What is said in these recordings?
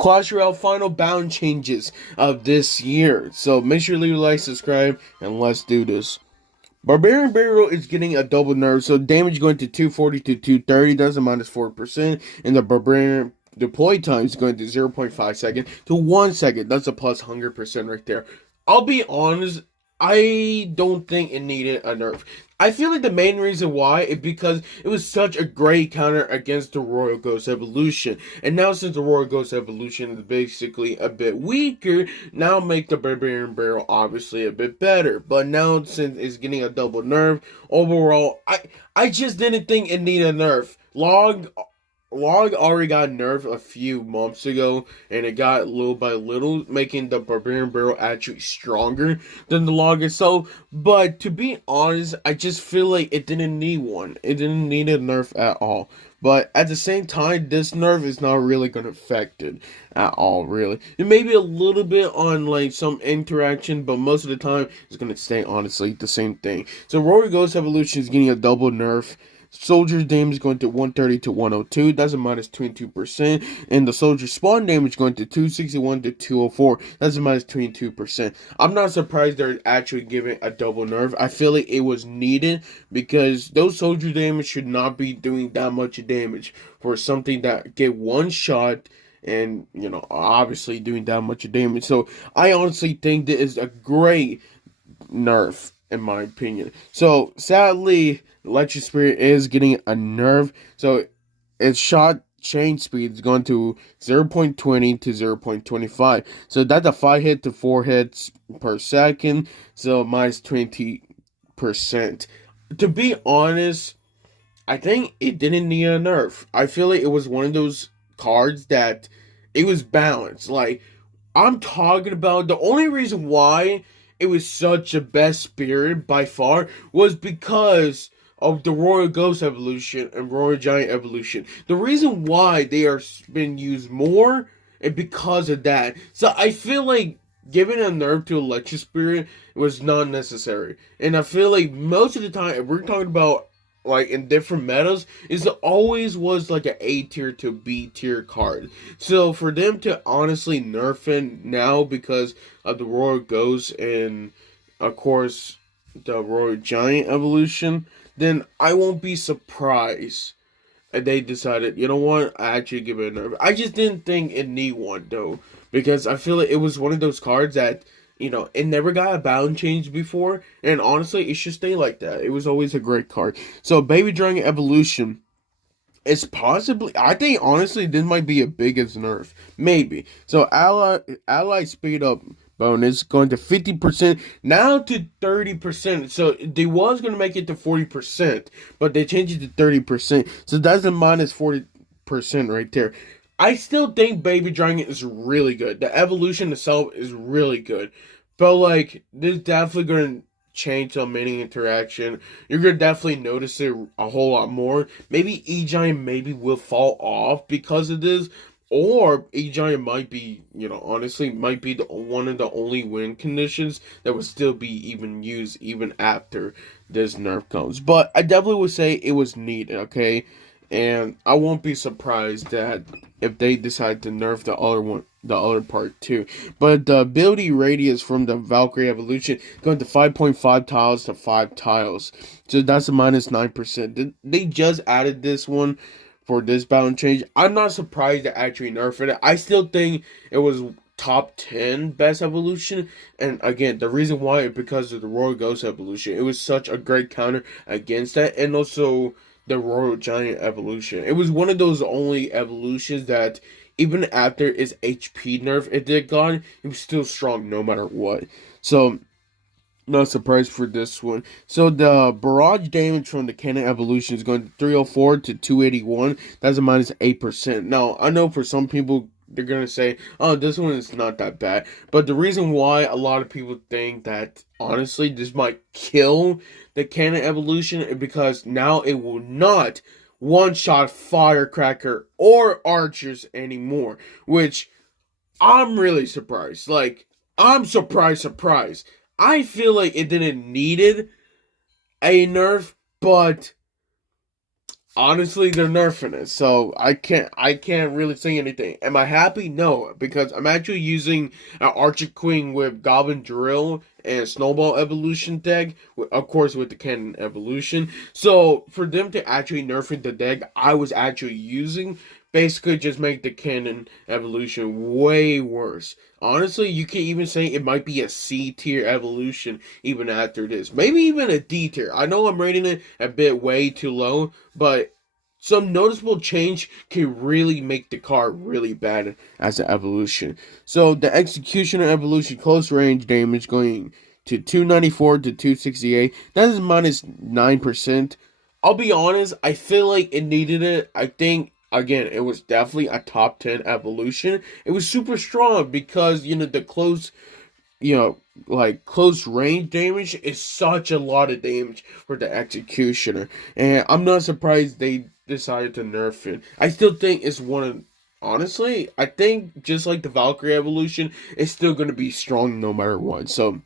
Clash Royale final bound changes of this year. So make sure to leave a like, subscribe, and let's do this. Barbarian Barrel is getting a double nerf, so damage going to 240 to 230, that's a minus 4%, and the Barbarian deploy time is going to 0.5 second to 1 second, that's a plus 100% right there. I'll be honest, I don't think it needed a nerf. I feel like the main reason why is because it was such a great counter against the Royal Ghost Evolution. And now since the Royal Ghost Evolution is basically a bit weaker, now make the Barbarian Barrel obviously a bit better. But now since it's getting a double nerf, overall, I just didn't think it needed a nerf. Log already got nerfed a few months ago, and it got little by little, making the Barbarian Barrel actually stronger than the Log itself. But to be honest, I just feel like it didn't need one. It didn't need a nerf at all. But at the same time, this nerf is not really going to affect it at all, really. It may be a little bit on like some interaction, but most of the time, it's going to stay honestly the same thing. So Royal Ghost Evolution is getting a double nerf. Soldier's damage going to 130 to 102, that's a minus 22%. And the soldier spawn damage going to 261 to 204, that's a minus 22%. I'm not surprised they're actually giving a double nerf. I feel like it was needed because those soldier damage should not be doing that much damage for something that get one shot and, obviously doing that much damage. So I honestly think that is a great nerf in my opinion. So sadly, Electric Spirit is getting a nerf. So its shot change speed is going to 0.20 to 0.25. So that's a 5 hit to 4 hits per second. So minus 20%. To be honest, I think it didn't need a nerf. I feel like it was one of those cards that it was balanced. Like, I'm talking about the only reason why it was such a best spirit by far was because of the Royal Ghost Evolution and Royal Giant Evolution. The reason why they are been used more is because of that. So I feel like giving a nerf to Electric Spirit was not necessary. And I feel like most of the time, if we're talking about like in different metas, is it always was like an A tier to B tier card. So for them to honestly nerf it now because of the Royal Ghost and of course the Royal Giant Evolution, then I won't be surprised if they decided, you know what, I actually give it a nerf. I just didn't think it need one though, because I feel like it was one of those cards that it never got a bound change before, and honestly, it should stay like that. It was always a great card. So, Baby Dragon Evolution is possibly, I think, honestly, this might be a biggest nerf. Maybe. So, ally speed up bonus going to 50%, now to 30%. So, they was going to make it to 40%, but they changed it to 30%. So, that's a minus 40% right there. I still think Baby Dragon is really good. The evolution itself is really good. But like this definitely gonna change the mini interaction. You're gonna definitely notice it a whole lot more. Maybe E Giant maybe will fall off because of this. Or E Giant might be, honestly, might be one of the only win conditions that would still be even used even after this nerf comes. But I definitely would say it was needed, okay? And I won't be surprised that if they decide to nerf the other one, the other part too. But the ability radius from the Valkyrie evolution going to 5.5 tiles to 5 tiles, so that's a minus 9%. They just added this one for this bound change. I'm not surprised they actually nerfed it. I still think it was top 10 best evolution, and again, the reason why is because of the Royal Ghost evolution. It was such a great counter against that, and also the Royal Giant evolution. It was one of those only evolutions that even after its HP nerf it did gone, it was still strong no matter what. So not surprised for this one. So the barrage damage from the cannon evolution is going to 304 to 281. That's a minus 8%. Now I know for some people they're gonna say, "Oh, this one is not that bad." But the reason why a lot of people think that honestly this might kill the cannon evolution is because now it will not one-shot firecracker or archers anymore. Which I'm really surprised. Like I'm surprised. I feel like it didn't needed a nerf, but Honestly, they're nerfing it, so I can't really say anything. Am I happy? No, because I'm actually using an Archer Queen with Goblin Drill and Snowball Evolution deck, of course with the Cannon Evolution. So for them to actually nerfing the deck I was actually using, basically just make the Cannon Evolution way worse. Honestly, you can even say it might be a C tier evolution even after this. Maybe even a D tier. I know I'm rating it a bit way too low, but some noticeable change can really make the card really bad as an evolution. So the Executioner evolution close range damage going to 294 to 268. That is minus 9%. I'll be honest, I feel like it needed it. I think again, it was definitely a top 10 evolution. It was super strong because the close you know, like close range damage is such a lot of damage for the Executioner, and I'm not surprised they decided to nerf it. I still think it's one of honestly, I think just like the Valkyrie evolution, it's still gonna be strong no matter what. So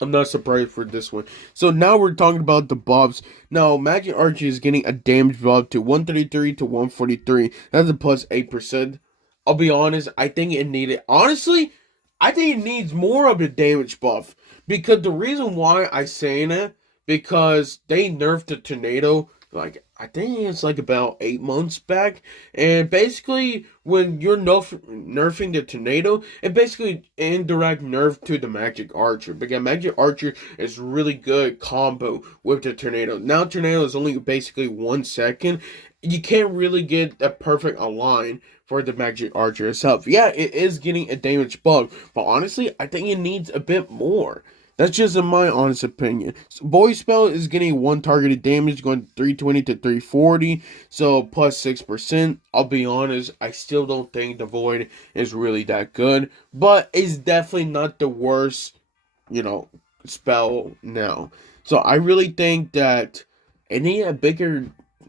I'm not surprised for this one. So now we're talking about the buffs. Now Magic Archer is getting a damage buff to 133 to 143. That's a plus 8%. I'll be honest, I think it needed honestly, I think it needs more of the damage buff. Because the reason why I saying it, because they nerfed the tornado like I think it's like about 8 months back, and basically when you're nerfing the tornado, it basically indirect nerf to the Magic Archer because Magic Archer is really good combo with the tornado. Now tornado is only basically 1 second. You can't really get a perfect align for the Magic Archer itself. Yeah, it is getting a damage buff, but honestly, I think it needs a bit more. That's just in my honest opinion. So Void Spell is getting one targeted damage going 320 to 340, so plus 6%. I'll be honest, I still don't think the Void is really that good, but it's definitely not the worst, you know, spell now. So I really think that any a bigger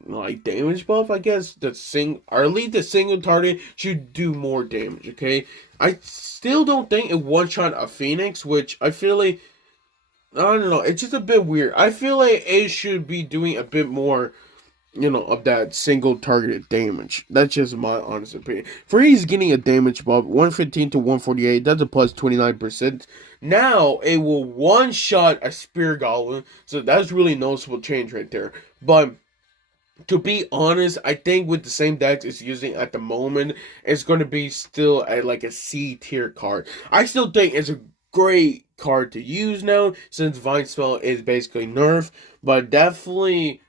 like damage buff, I guess or at least the single target should do more damage, okay? I still don't think it one shot a Phoenix, which I feel like I don't know. It's just a bit weird. I feel like it should be doing a bit more, of that single targeted damage. That's just my honest opinion. Freeze getting a damage buff, 115 to 148. That's a plus 29%. Now it will one shot a Spear Goblin. So that's really noticeable change right there. But to be honest, I think with the same decks it's using at the moment, it's going to be still like a C tier card. I still think it's a great card to use now since Vine Spell is basically nerfed, but definitely,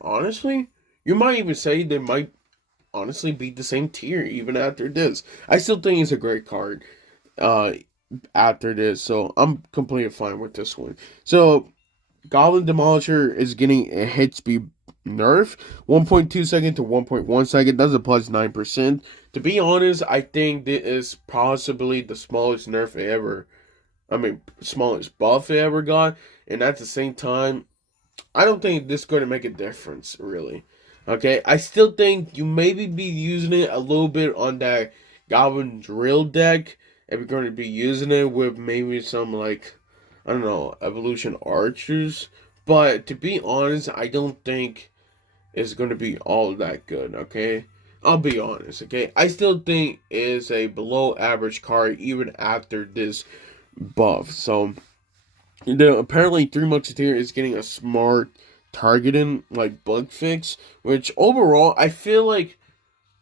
honestly, you might even say they might honestly be the same tier even after this. I still think it's a great card. Uh, After this, so I'm completely fine with this one. So Goblin Demolisher is getting a hit speed nerf, 1.2 second to 1.1 second. That's a plus 9%. To be honest, I think this is possibly the smallest nerf ever. I mean, smallest buff it ever got. And at the same time, I don't think this is going to make a difference, really. Okay, I still think you maybe be using it a little bit on that Goblin Drill deck. If you're going to be using it with maybe some, like, I don't know, Evolution Archers. But to be honest, I don't think it's going to be all that good, okay? I'll be honest, okay? I still think it's a below average card even after this buff. So, apparently, Three Musketeer is getting a smart targeting like bug fix, which overall I feel like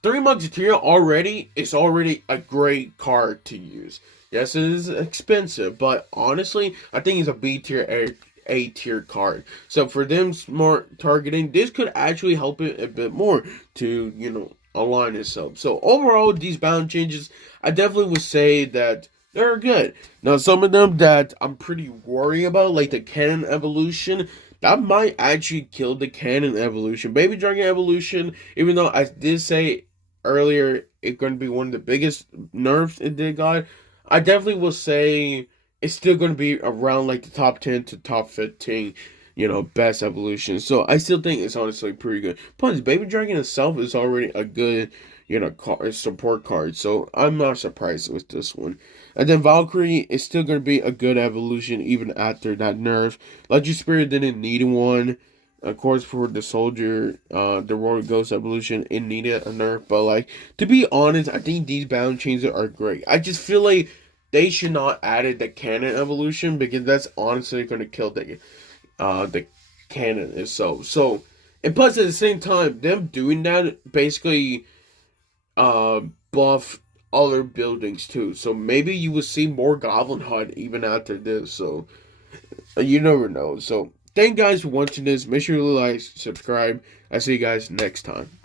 Three Musketeer already a great card to use. Yes, it is expensive, but honestly, I think it's a B tier A tier card. So for them smart targeting, this could actually help it a bit more to align itself. So overall, these bound changes, I definitely would say that they're good. Now, some of them that I'm pretty worried about, like the Cannon evolution, that might actually kill the Cannon evolution. Baby Dragon evolution, even though I did say earlier it's going to be one of the biggest nerfs it did got, I definitely will say it's still going to be around like the top 10 to top 15, best evolution. So I still think it's honestly pretty good. Plus, Baby Dragon itself is already a good, support card. So I'm not surprised with this one. And then Valkyrie is still going to be a good evolution even after that nerf. Legend Spirit didn't need one. Of course, for the soldier, the Royal Ghost evolution, it needed a nerf. But like, to be honest, I think these bound changes are great. I just feel like they should not added the cannon evolution because that's honestly going to kill the cannon itself. So, and plus at the same time, them doing that basically uh buff other buildings too. So maybe you will see more Goblin HUD even after this. So you never know. So thank you guys for watching this. Make sure you like, subscribe. I see you guys next time.